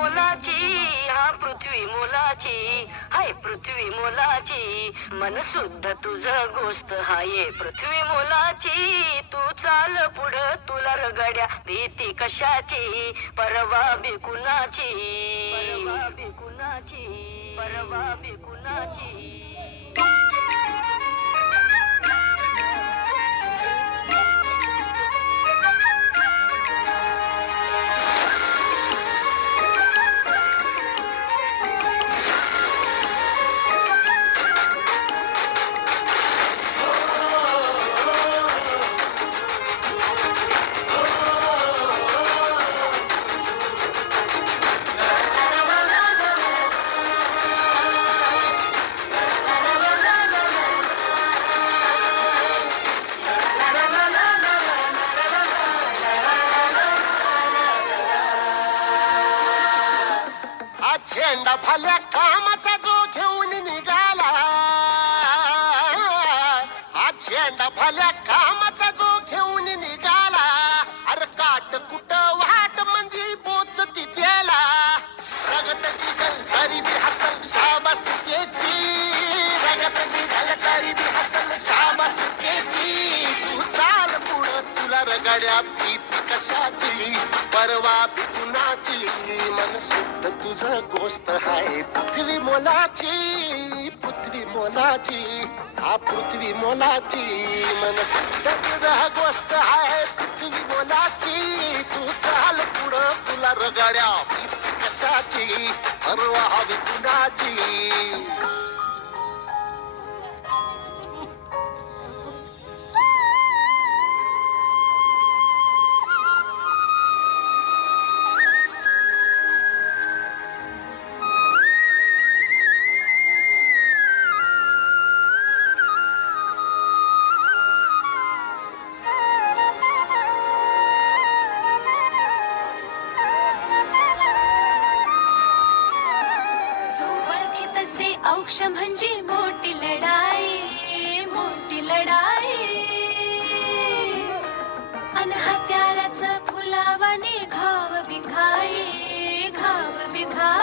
मोलाची, हा पृथ्वी मोलाची, हाय पृथ्वी मोलाची. मन शुद्ध तुझ गोष्ट हाय पृथ्वी मोलाची. तू चाल पुढं तुला रगड्या भीती कशाची, परवा बी कुणाची, परवा बी कुणाची, परवा बी कुणाची. झेंडा भाल्या कामाचा जो घेऊन निघाला, हा झेंडा भाल्या कामाचा जो घेऊन निघाला. अरे काट कुट वाट मंदी पोचती त्याला, रगत निघल तरी बी हसल शाबास त्याची, रगत निघल तरी बी हसल शाबास त्याची. तू चाल पुढं तुला रगड्या भीती कशाची, परवा बी कुणाची. मन शुद्ध तुझं गोष्ट हाय पृथ्वी मोलाची, पृथ्वी मोलाची, हा पृथ्वी मोलाची. मन शुद्ध तुझं गोष्ट हाय पृथ्वी मोलाची. तू चाल पुढं तुला रगड्या भीती कशाची, परवा हवी कुणाची. औक्ष म्हणजे मोठी लढाई, मोठी लढाई. अन हत्याराचं फुलावाने घाव बिघाई, घाव बिघाई.